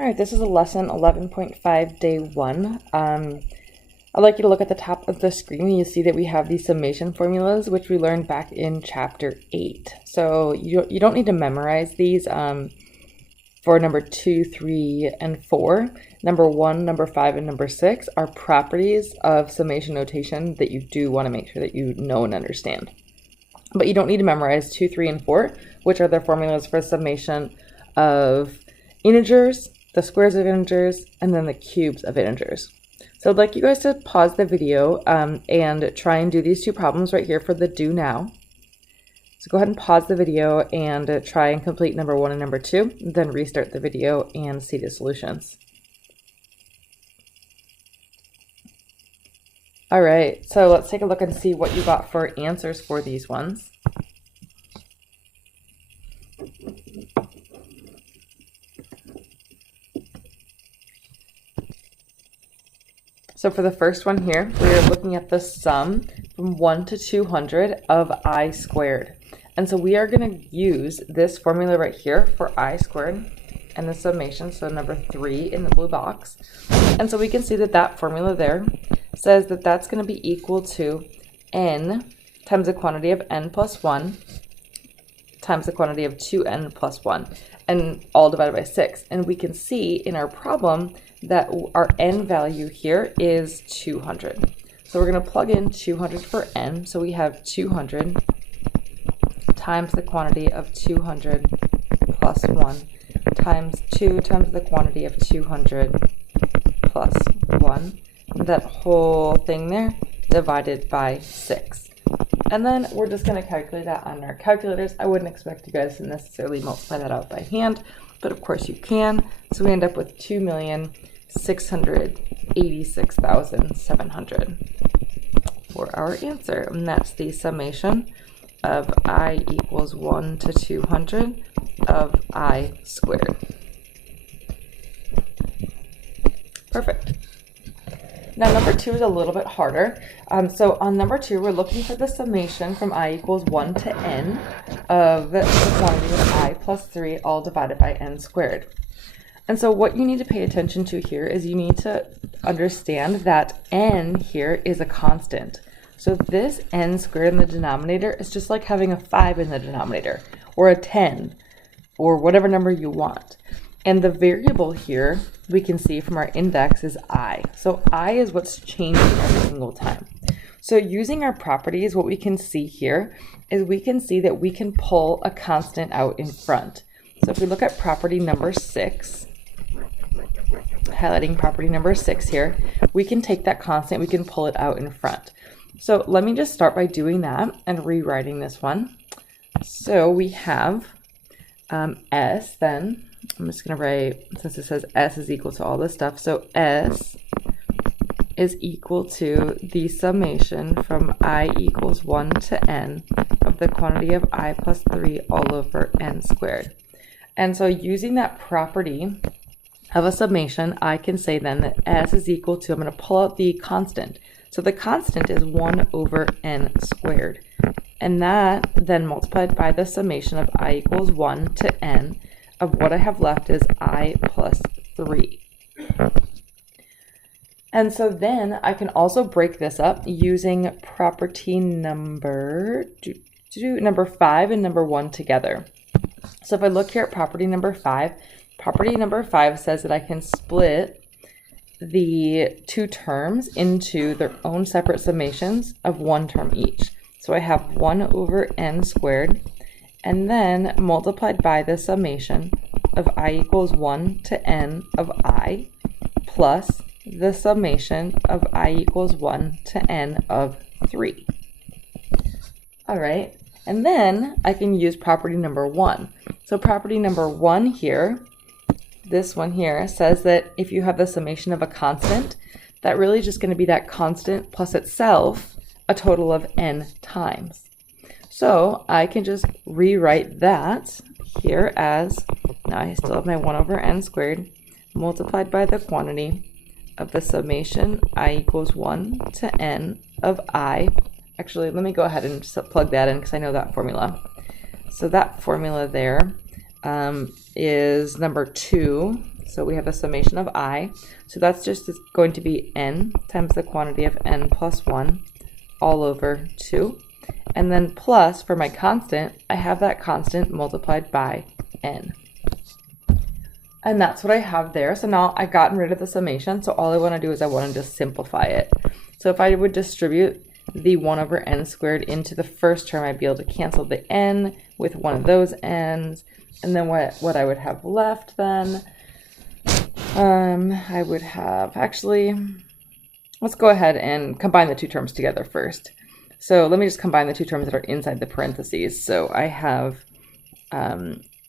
All right, this is a lesson 11.5, day 1. I'd like you to look at the top of the screen and you see that we have these summation formulas, which we learned back in chapter 8. So you don't need to memorize these for number 2, 3, and 4. Number 1, number 5, and number 6 are properties of summation notation that you do want to make sure that you know and understand. But you don't need to memorize 2, 3, and 4, which are the formulas for summation of integers, the squares of integers, and then the cubes of integers. So I'd like you guys to pause the video and try and do these two problems right here for the do now. So go ahead and pause the video and try and complete number 1 and number 2, then restart the video and see the solutions. All right, so let's take a look and see what you got for answers for these ones. So for the first one here, we're looking at the sum from 1 to 200 of I squared. And so we are going to use this formula right here for I squared and the summation, so number 3 in the blue box. And so we can see that that formula there says that that's going to be equal to n times the quantity of n plus 1 times the quantity of 2n plus 1, and all divided by 6. And we can see in our problem that our n value here is 200. So we're going to plug in 200 for n. So we have 200 times the quantity of 200 plus 1 times 2 times the quantity of 200 plus 1. That whole thing there divided by 6. And then we're just going to calculate that on our calculators. I wouldn't expect you guys to necessarily multiply that out by hand, but of course you can. So we end up with 2,686,700 for our answer. And that's the summation of I equals 1 to 200 of I squared. Perfect. Now number 2 is a little bit harder. So on number 2, we're looking for the summation from I equals 1 to n of the quantity of I plus 3 all divided by n squared. And so what you need to pay attention to here is you need to understand that n here is a constant. So this n squared in the denominator is just like having a 5 in the denominator, or a 10, or whatever number you want. And the variable here, we can see from our index, is I. So I is what's changing every single time. So using our properties, what we can see here is we can see that we can pull a constant out in front. So if we look at property number 6, highlighting property number 6 here, we can take that constant, we can pull it out in front. So let me just start by doing that and rewriting this one. So we have S then. I'm just going to write, since it says S is equal to all this stuff, so S is equal to the summation from I equals 1 to n of the quantity of I plus 3 all over n squared. And so using that property of a summation, I can say then that S is equal to, I'm going to pull out the constant. So the constant is 1 over n squared. And that then multiplied by the summation of I equals 1 to n of what I have left is I plus 3. And so then I can also break this up using property number 5 and number 1 together. So if I look here at property number 5 says that I can split the two terms into their own separate summations of one term each. So I have 1 over n squared, and then multiplied by the summation of I equals 1 to n of I plus the summation of I equals 1 to n of 3. All right, and then I can use property number 1. So property number 1 here, this one here, says that if you have the summation of a constant, that really is just going to be that constant plus itself a total of n times. So I can just rewrite that here as, now I still have my 1 over n squared multiplied by the quantity of the summation I equals 1 to n of I. Actually, let me go ahead and plug that in because I know that formula. So that formula there is number 2. So we have a summation of I. So that's just going to be n times the quantity of n plus 1 all over 2. And then plus, for my constant, I have that constant multiplied by n. And that's what I have there. So now I've gotten rid of the summation. So all I want to do is I want to just simplify it. So if I would distribute the 1 over n squared into the first term, I'd be able to cancel the n with one of those n's. And then what I would have left then, I would have, actually, let's go ahead and combine the two terms together first. So let me just combine the two terms that are inside the parentheses. So I have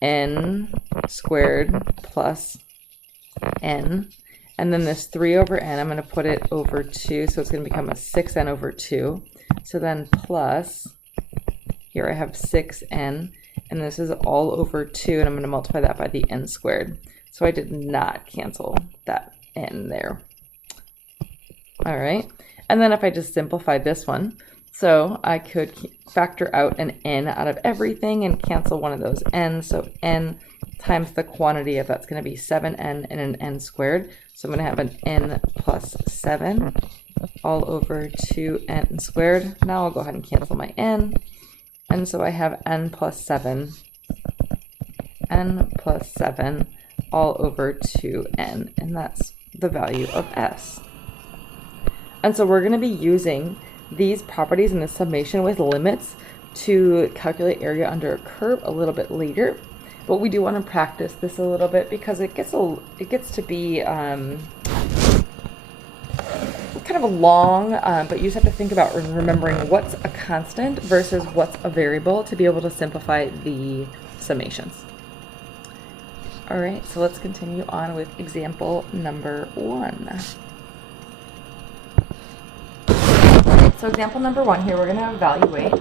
n squared plus n. And then this 3 over n, I'm going to put it over 2. So it's going to become a 6n over 2. So then plus, here I have 6n. And this is all over 2. And I'm going to multiply that by the n squared. So I did not cancel that n there. All right. And then if I just simplify this one, so I could factor out an n out of everything and cancel one of those n's. So n times the quantity of that's going to be 7n and an n squared. So I'm going to have an n plus 7 all over 2n squared. Now I'll go ahead and cancel my n. And so I have n plus 7 all over 2n. And that's the value of s. And so we're going to be using these properties in the summation with limits to calculate area under a curve a little bit later. But we do want to practice this a little bit because it gets to be kind of a long, but you just have to think about remembering what's a constant versus what's a variable to be able to simplify the summations. All right, so let's continue on with example number 1. So example number 1 here, we're going to evaluate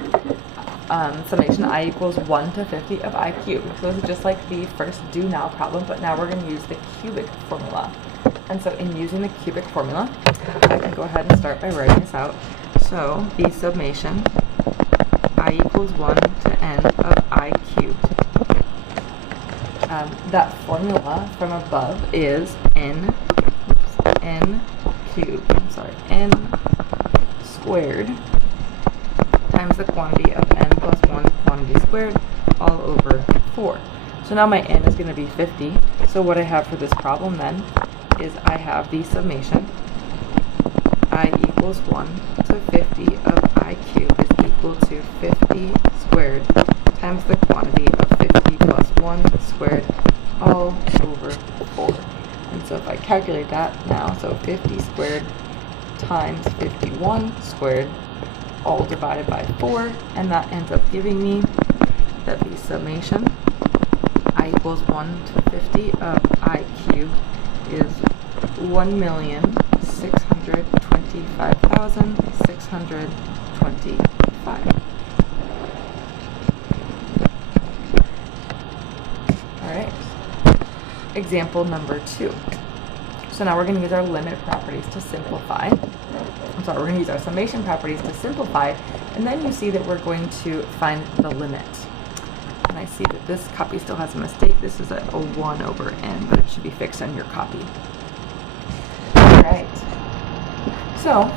summation I equals 1 to 50 of I cubed. So this is just like the first do now problem, but now we're going to use the cubic formula. And so in using the cubic formula, I can go ahead and start by writing this out. So the summation I equals 1 to n of I cubed. That formula from above is n squared times the quantity of n plus 1 quantity squared all over 4. So now my n is going to be 50. So what I have for this problem then is I have the summation I equals 1 to 50 of I cubed is equal to 50 squared times the quantity of 50 plus 1 squared all over 4. And so if I calculate that now, so 50 squared times 51 squared all divided by 4, and that ends up giving me that the summation I equals 1 to 50 of I cubed is 1,625,625. All right, example number 2. So now we're going to use our limit properties to simplify. We're going to use our summation properties to simplify, and then you see that we're going to find the limit. And I see that this copy still has a mistake. This is a 1 over n, but it should be fixed on your copy. All right. So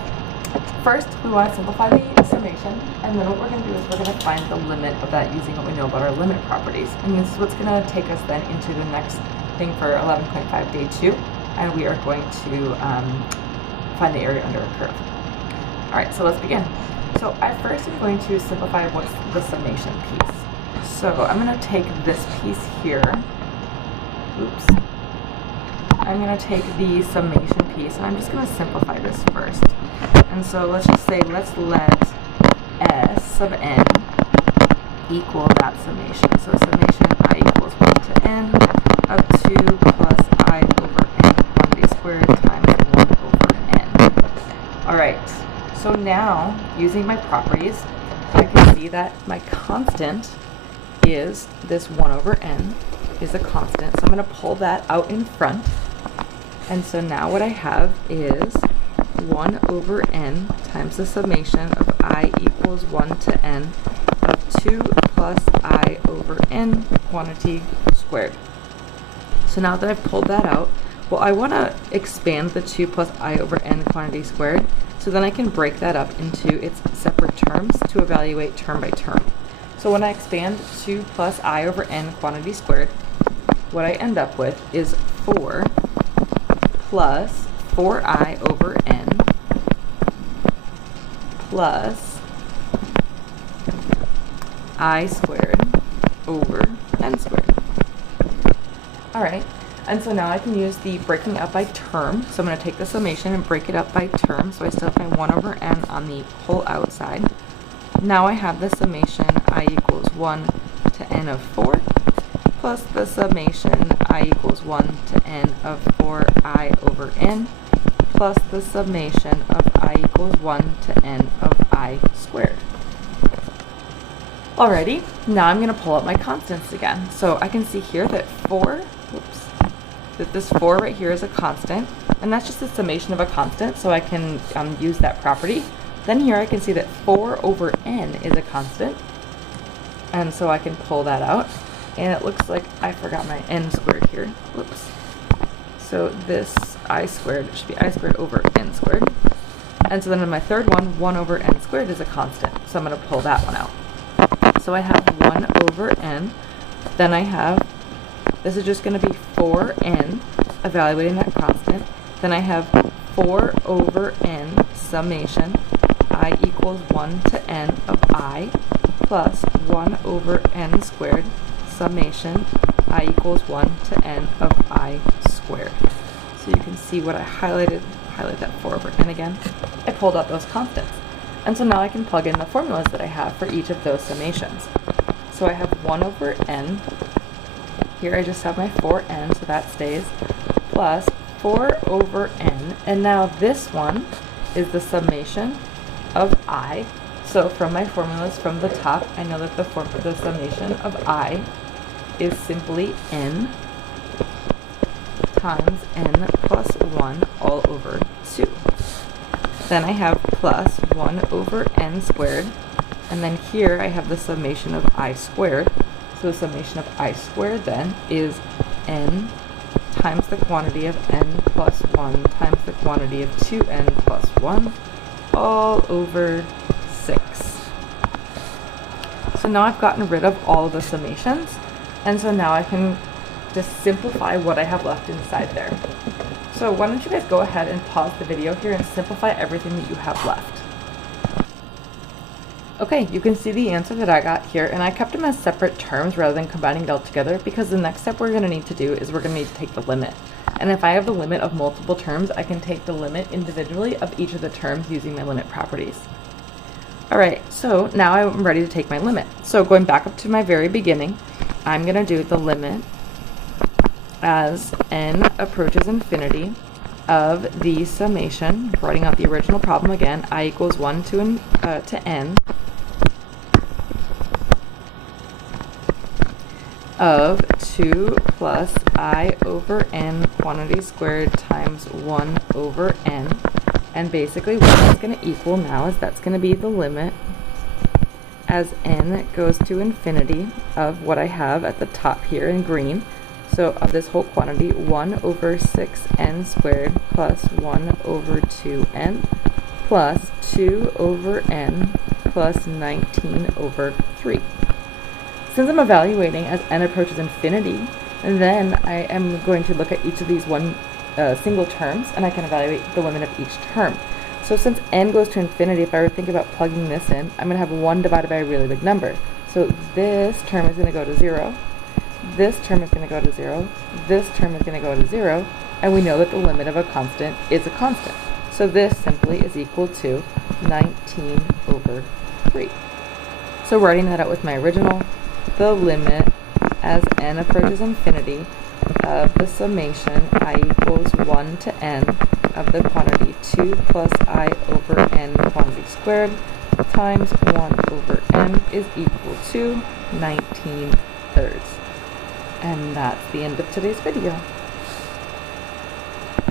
first, we want to simplify the summation, and then what we're going to do is we're going to find the limit of that using what we know about our limit properties. And this is what's going to take us then into the next thing for 11.5 day 2, and we are going to find the area under a curve. All right, so let's begin. So I first am going to simplify what's the summation piece. So I'm going to take this piece here. Oops. I'm going to take the summation piece, and I'm just going to simplify this first. And so let's just say, let's let s sub n equal that summation. So summation I equals 1 to n of 2 plus I over n quantity squared times 1 over n. All right, so now using my properties, I can see that my constant is this 1 over n is a constant. So I'm going to pull that out in front. And so now what I have is 1 over n times the summation of I equals 1 to n of 2 plus I over n quantity squared. So now that I've pulled that out, well, I want to expand the 2 plus I over n quantity squared, so then I can break that up into its separate terms to evaluate term by term. So when I expand 2 plus I over n quantity squared, what I end up with is 4 plus 4I over n plus I squared over n squared. All right, and so now I can use the breaking up by term. So I'm going to take the summation and break it up by term. So I still have my 1 over n on the whole outside. Now I have the summation I equals 1 to n of 4 plus the summation I equals 1 to n of 4I over n plus the summation of I equals 1 to n of I squared. Alrighty, now I'm going to pull up my constants again. So I can see here that that this 4 right here is a constant, and that's just the summation of a constant, so I can use that property. Then here I can see that 4 over n is a constant, and so I can pull that out. And it looks like I forgot my n squared here. Whoops. So this I squared should be I squared over n squared. And so then in my third one, 1 over n squared is a constant. So I'm going to pull that one out. So I have 1 over n. Then I have, this is just going to be 4n, evaluating that constant. Then I have 4 over n summation I equals 1 to n of I plus 1 over n squared summation I equals 1 to n of I squared. So you can see what I highlighted. Highlight that 4 over n again. I pulled out those constants. And so now I can plug in the formulas that I have for each of those summations. So I have 1 over n. Here I just have my 4n, so that stays, plus 4 over n. And now this one is the summation of I. So from my formulas from the top, I know that the summation of I is simply n times n plus 1 all over 2. Then I have plus 1 over n squared, and then here I have the summation of I squared. So the summation of I squared then is n times the quantity of n plus 1 times the quantity of 2n plus 1 all over 6. So now I've gotten rid of all of the summations, and so now I can just simplify what I have left inside there. So why don't you guys go ahead and pause the video here and simplify everything that you have left. Okay, you can see the answer that I got here, and I kept them as separate terms rather than combining it all together, because the next step we're going to need to do is we're going to need to take the limit. And if I have the limit of multiple terms, I can take the limit individually of each of the terms using my limit properties. Alright, so now I'm ready to take my limit. So going back up to my very beginning, I'm going to do the limit as n approaches infinity of the summation, writing out the original problem again, I equals 1 to n of 2 plus I over n quantity squared times 1 over n. And basically what that's going to equal now is that's going to be the limit as n goes to infinity of what I have at the top here in green. So of this whole quantity, 1 over 6n squared plus 1 over 2n plus 2 over n plus 19 over 3. Since I'm evaluating as n approaches infinity, then I am going to look at each of these single terms, and I can evaluate the limit of each term. So since n goes to infinity, if I were to think about plugging this in, I'm going to have 1 divided by a really big number. So this term is going to go to 0. This term is going to go to 0, this term is going to go to 0, and we know that the limit of a constant is a constant. So this simply is equal to 19 over 3. So writing that out with my original, the limit as n approaches infinity of the summation I equals 1 to n of the quantity 2 plus I over n quantity squared times 1 over n is equal to 19 thirds. And that's the end of today's video.